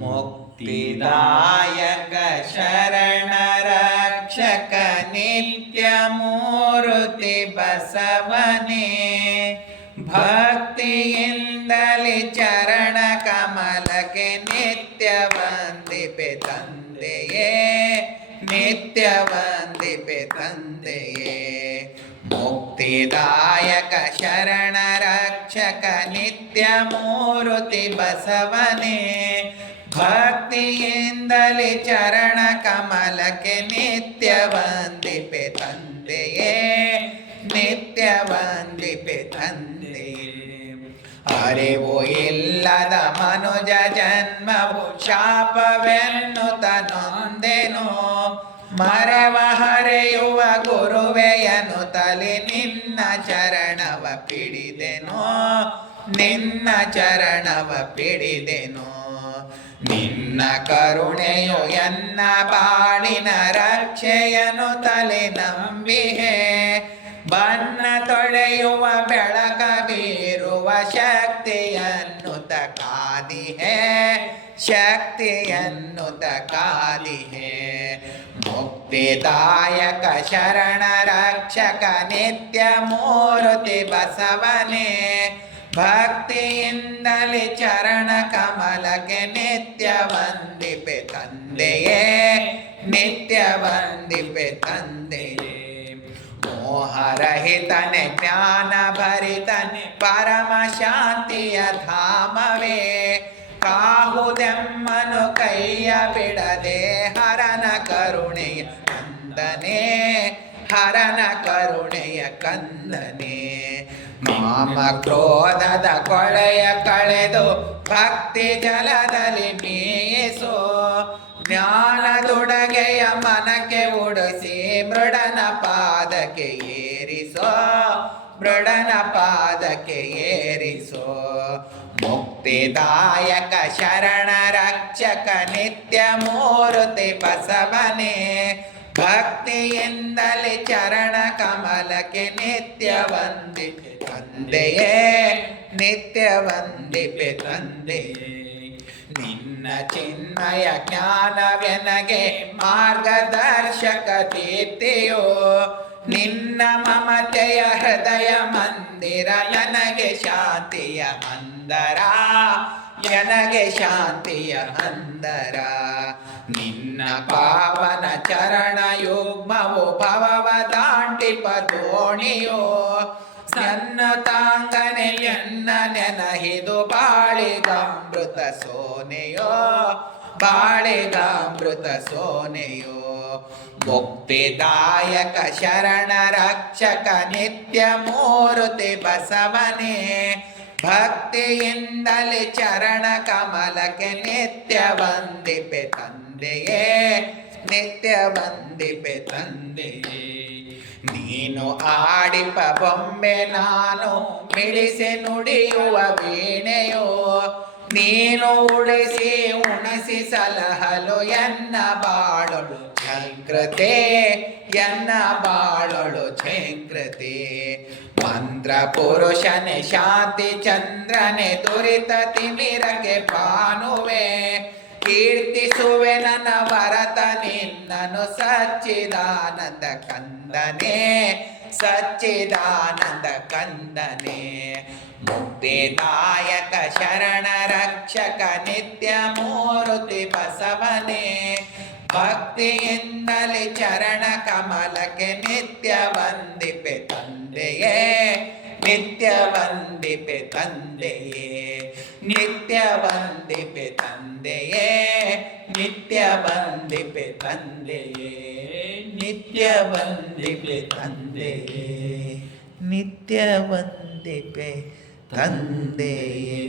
ಮುಕ್ತಿದಾಯಕ ಶರಣ ರಕ್ಷಕ ನಿತ್ಯಮೂರ್ತಿ ಬಸವನೇ, ಭಕ್ತಿಯಿಂದಲಿ ಚರಣ ಕಮಲಕ್ಕೆ ನಿತ್ಯ ವಂದಿಪೆ ತಂದೆಯೇ, ನಿತ್ಯ ವಂದಿಪೆ ತಂದೆಯೇ. ಮುಕ್ತಿದಾಯಕ ಶರಣ ರಕ್ಷಕ ನಿತ್ಯ ಮೂರ್ತಿ ಬಸವನೇ, ಭಕ್ತಿಯಿಂದಲಿ ಚರಣ ಕಮಲಕ್ಕೆ ನಿತ್ಯ ವಂದಿಪೆ ತಂದೆಯೇ, ನಿತ್ಯ ವಂದಿಪೆ ತಂದೆಯೇ. ಅರಿವು ಇಲ್ಲದ ಮನುಜ ಜನ್ಮವು ಶಾಪವೆನ್ನುತ್ತ ನೊಂದೆನು, ಮರೆವ ಹರೆಯುವ ಗುರುವೆಯನು ತಲೆ ನಿನ್ನ ಚರಣವ ಪಿಡಿದೆನು, ನಿನ್ನ ಚರಣವ ಪಿಡಿದೆನು. ನಿನ್ನ ಕರುಣೆಯು ಎನ್ನ ಬಾಳಿನ ರಕ್ಷೆಯನು ತಲೆ ನಂಬಿಹೆ, ಬಣ್ಣ ತೊಳೆಯುವ ಬೆಳಕ ಬೀರುವ ಶಕ್ತಿಯನ್ನು ಕಾದಿಹೆ, ಶಕ್ತಿಯನ್ನು ಕಾದಿಹೆ. ಮುಕ್ತಿದಾಯಕ ಶರಣ ರಕ್ಷಕ ನಿತ್ಯ ಮೂರ್ತಿ ಬಸವನೇ, ಭಕ್ತಿಯಿಂದಲಿ ಚರಣ ಕಮಲಕ್ಕೆ ನಿತ್ಯ ವಂದಿಪೆ ತಂದೆಯೇ, ನಿತ್ಯ ವಂದಿಪೆ ತಂದೆಯೇ. ಮೋಹರಹಿತನೆ ಜ್ಞಾನ ಭರಿತನೆ ಪರಮ ಶಾಂತಿಯ ಧಾಮವೇ, ಕಾಹುದೆಮ್ಮನು ಕೈಯ ಬಿಡದೆ ಹರನ ಕರುಣೆಯ ಕಂದನೆ, ಹರನ ಕರುಣೆಯ ಕಂದನೆ. ಮಾಮ ಕ್ರೋಧದ ಕೊಳೆಯ ಕಳೆದು ಭಕ್ತಿ ಜಲದಲ್ಲಿ ಮೀಸು, ಜ್ಞಾನದುಡಗೆಯ ಮನಕ್ಕೆ ಉಡಿಸಿ ಮೃಡನ ಪಾದಕ್ಕೆ ಏರಿಸೋ, ಮೃಡನ ಪಾದಕ್ಕೆ ಏರಿಸೋ. ಮುಕ್ತಿದಾಯಕ ಶರಣ ರಕ್ಷಕ ನಿತ್ಯ ಮೂರ್ತಿ ಬಸವನೇ, ಭಕ್ತಿಯಿಂದಲಿ ಚರಣ ಕಮಲಕ್ಕೆ ನಿತ್ಯ ವಂದಿಪೆ ತಂದೆಯೇ, ನಿತ್ಯ ವಂದಿಪೆ ತಂದೆಯೇ. ನಿನ್ನ ಚಿನ್ಮಯ ಜ್ಞಾನವೆನಗೆ ಮಾರ್ಗದರ್ಶಕ ದೀಪ್ತಿಯೋ, ನಿನ್ನ ಮಮತೆಯ ಹೃದಯ ಮಂದಿರ ನನಗೆ ಶಾಂತಿಯ ಅಂದರ, ನನಗೆ ಶಾಂತಿಯ ಅಂದರ. ನಿನ್ನ ಪಾವನ ಚರಣ ಯುಗ್ಮವು ಭವವ ದಾಟಿಪ ದೋಣಿಯೋ, ಸನ್ನ ತಾಂಗನೆ ಎನ್ನ ನೆನಹಿದು ಬಾಳಿಗಾಮೃತ ಸೋನೆಯೋ, ಬಾಳಿಗಾಮೃತ ಸೋನೆಯೋ. ಮುಕ್ತಿದಾಯಕ ಶರಣ ರಕ್ಷಕ ನಿತ್ಯ ಮೂರ್ತಿ ಬಸವನೇ, ಭಕ್ತಿಯಿಂದಲಿ ಚರಣ ಕಮಲಕ್ಕೆ ನಿತ್ಯ ವಂದಿಪೆ ತಂದೆಯೇ, ನಿತ್ಯ ವಂದಿಪೆ ತಂದೆಯೇ. ನೀನು ಆಡಿಪ ಬೊಂಬೆ ನಾನು ಮಿಡಿಸಿ ನುಡಿಯುವ ವೀಣೆಯೋ, ನೀನು ಉಳಿಸಿ ಉಣಿಸಿ ಸಲಹಲು ಎನ್ನ ಬಾಳೊಳು ಝಂಕೃತೆ, ಎನ್ನ ಬಾಳೊಳು ಝಂಕೃತೆ. ಮಂತ್ರ ಪುರುಷನೆ ಶಾಂತಿ ಚಂದ್ರನೆ ದುರಿತ ತಿಮಿರಗೆ ಭಾನುವೆ, ಕೀರ್ತಿಸುವೆ ನನ್ನ ವರತ ನಿನ್ನನು ಸಚ್ಚಿದಾನಂದ ಕಂದನೆ, ಸಚ್ಚಿದಾನಂದ ಕಂದನೆ. ಮುಕ್ತಿದಾಯಕ ಶರಣ ರಕ್ಷಕ ನಿತ್ಯ ಮೂರ್ತಿ ಬಸವನೇ, ಭಕ್ತಿಯಿಂದಲಿ ಚರಣ ಕಮಲಕ್ಕೆ ನಿತ್ಯ ವಂದಿಪೆ ತಂದೆಯೇ, ನಿತ್ಯ ವಂದಿಪೆ ತಂದೆಯೇ, ನಿತ್ಯ ವಂದಿಪೆ ತಂದೆಯೇ, ನಿತ್ಯ ವಂದಿಪೆ ತಂದೆಯೇ, ನಿತ್ಯ ವಂದಿಪೆ ತಂದೆಯೇ, ನಿತ್ಯ ವಂದಿಪೆ ತಂದೆಯೇ.